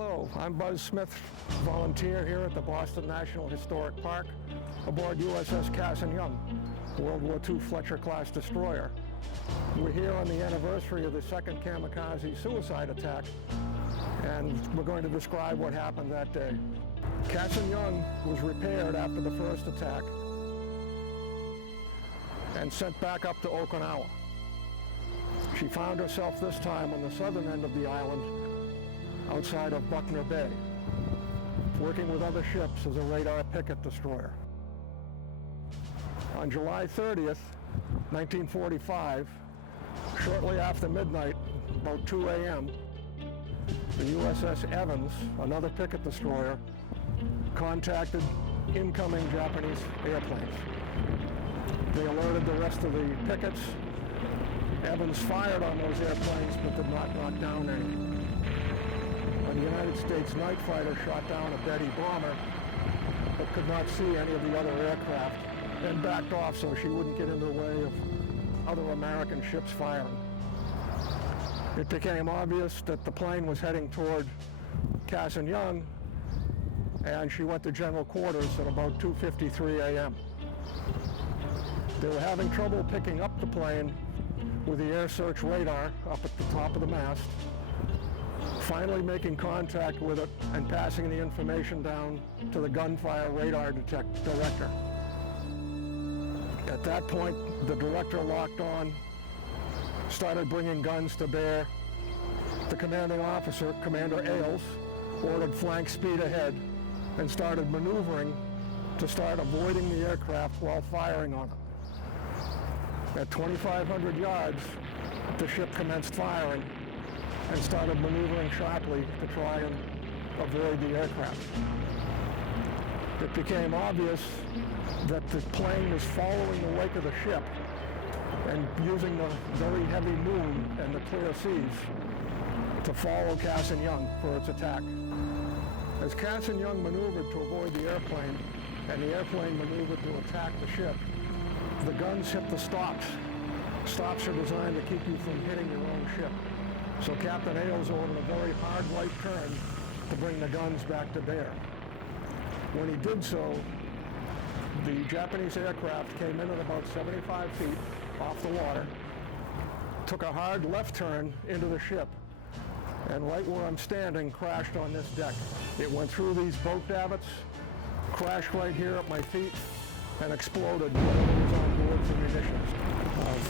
Hello, I'm Buzz Smith, volunteer here at the Boston National Historic Park aboard USS Cassin Young, World War II Fletcher-class destroyer. We're here on the anniversary of the second Kamikaze suicide attack, and we're going to describe what happened that day. Cassin Young was repaired after the first attack and sent back up to Okinawa. She found herself this time on the southern end of the island outside of Buckner Bay, working with other ships as a radar picket destroyer. On July 30th, 1945, shortly after midnight, about 2 a.m., the USS Evans, another picket destroyer, contacted incoming Japanese airplanes. They alerted the rest of the pickets. Evans fired on those airplanes but did not knock down any. The United States night fighter shot down a Betty bomber but could not see any of the other aircraft and backed off so she wouldn't get in the way of other American ships firing. It became obvious that the plane was heading toward Cassin Young, and she went to general quarters at about 2:53 a.m. They were having trouble picking up the plane with the air search radar up at the top of the mast, finally making contact with it and passing the information down to the gunfire radar director. At that point, the director locked on, started bringing guns to bear. The commanding officer, Commander Ailes, ordered flank speed ahead and started maneuvering to start avoiding the aircraft while firing on it. At 2,500 yards, the ship commenced firing and started maneuvering sharply to try and avoid the aircraft. It became obvious that the plane was following the wake of the ship and using the very heavy moon and the clear seas to follow Cassin Young for its attack. As Cassin Young maneuvered to avoid the airplane and the airplane maneuvered to attack the ship, the guns hit the stops. Stops are designed to keep you from hitting your own ship. So Captain Ailes ordered a very hard right turn to bring the guns back to bear. When he did so, the Japanese aircraft came in at about 75 feet off the water, took a hard left turn into the ship, and right where I'm standing, crashed on this deck. It went through these boat davits, crashed right here at my feet, and exploded whatever was on board for munitions.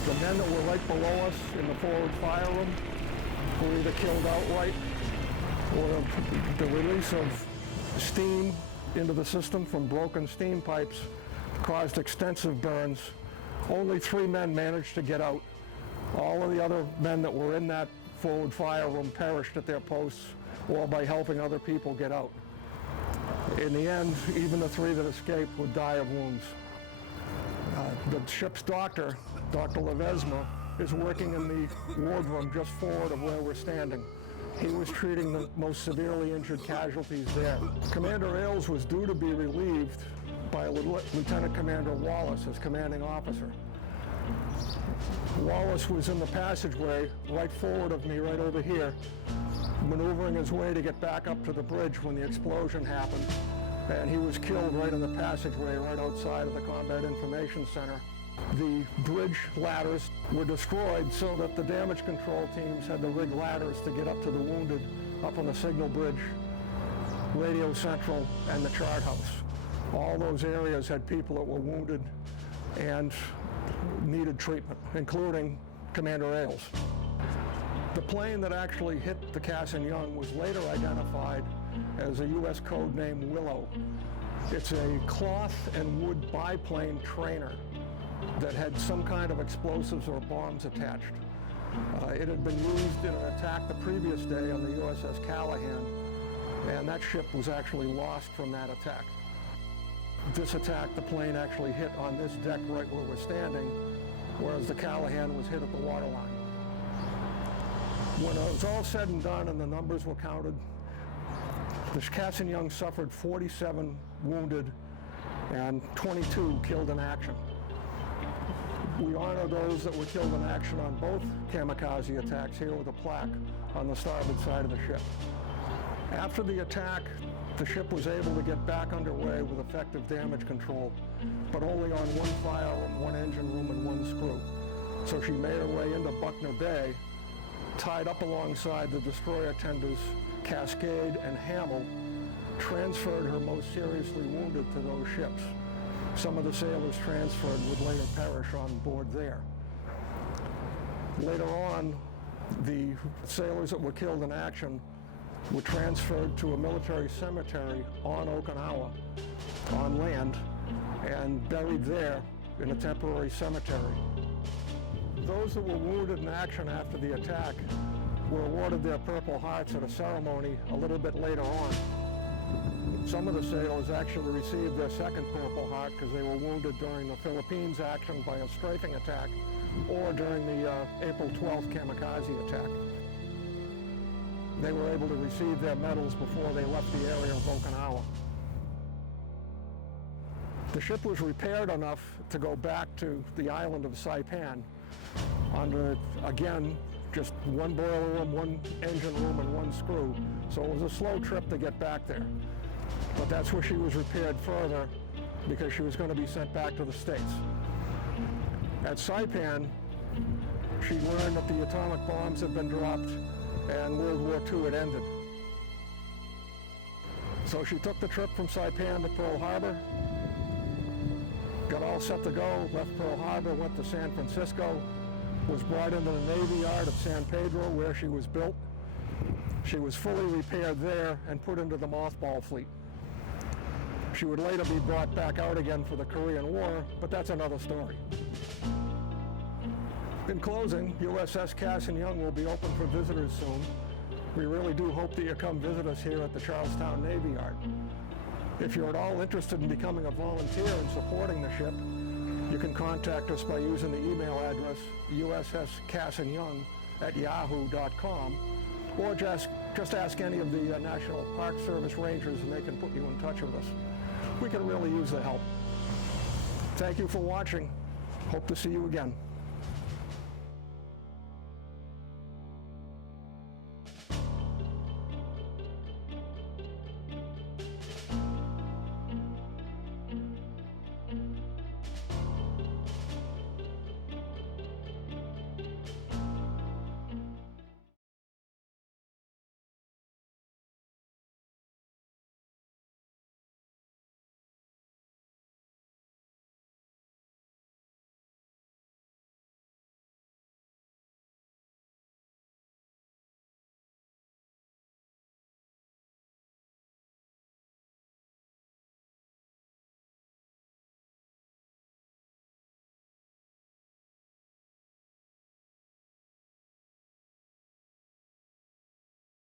The men that were right below us in the forward fire room were either killed outright or the release of steam into the system from broken steam pipes caused extensive burns. Only 3 men managed to get out. All of the other men that were in that forward fire room perished at their posts or by helping other people get out. In the end, even the 3 that escaped would die of wounds. The ship's doctor, Dr. Ledesma, is working in the wardroom just forward of where we're standing. He was treating the most severely injured casualties there. Commander Ailes was due to be relieved by Lieutenant Commander Wallace as commanding officer. Wallace was in the passageway right forward of me, right over here, maneuvering his way to get back up to the bridge when the explosion happened, and he was killed right in the passageway right outside of the Combat Information Center. The bridge ladders were destroyed so that the damage control teams had to rig ladders to get up to the wounded up on the signal bridge, radio central, and the chart house. All those areas had people that were wounded and needed treatment, including Commander Ailes. The plane that actually hit the Cassin Young was later identified as a U.S. code name Willow. It's a cloth and wood biplane trainer that had some kind of explosives or bombs attached. It had been used in an attack the previous day on the USS Callahan, and that ship was actually lost from that attack. This attack, the plane actually hit on this deck right where we're standing, whereas the Callahan was hit at the waterline. When it was all said and done and the numbers were counted, the Cassin Young suffered 47 wounded and 22 killed in action. We honor those that were killed in action on both kamikaze attacks here with a plaque on the starboard side of the ship. After the attack, the ship was able to get back underway with effective damage control, but only on one firearm, one engine room, and one screw. So she made her way into Buckner Bay, tied up alongside the destroyer tenders Cascade and Hamel, transferred her most seriously wounded to those ships. Some of the sailors transferred would later perish on board there. Later on, the sailors that were killed in action were transferred to a military cemetery on Okinawa, on land, and buried there in a temporary cemetery. Those that were wounded in action after the attack were awarded their Purple Hearts at a ceremony a little bit later on. Some of the sailors actually received their second Purple Heart because they were wounded during the Philippines action by a strafing attack or during the April 12th Kamikaze attack. They were able to receive their medals before they left the area of Okinawa. The ship was repaired enough to go back to the island of Saipan under, again, just one boiler room, one engine room, and one screw. So it was a slow trip to get back there. But that's where she was repaired further because she was going to be sent back to the States. At Saipan, she learned that the atomic bombs had been dropped and World War II had ended. So she took the trip from Saipan to Pearl Harbor, got all set to go, left Pearl Harbor, went to San Francisco, was brought into the Navy Yard at San Pedro where she was built. She was fully repaired there and put into the mothball fleet. She would later be brought back out again for the Korean War, but that's another story. In closing, USS Cassin Young will be open for visitors soon. We really do hope that you come visit us here at the Charlestown Navy Yard. If you're at all interested in becoming a volunteer and supporting the ship, you can contact us by using the email address usscassinyoung@yahoo.com, or just ask any of the National Park Service Rangers and they can put you in touch with us. We can really use the help. Thank you for watching. Hope to see you again.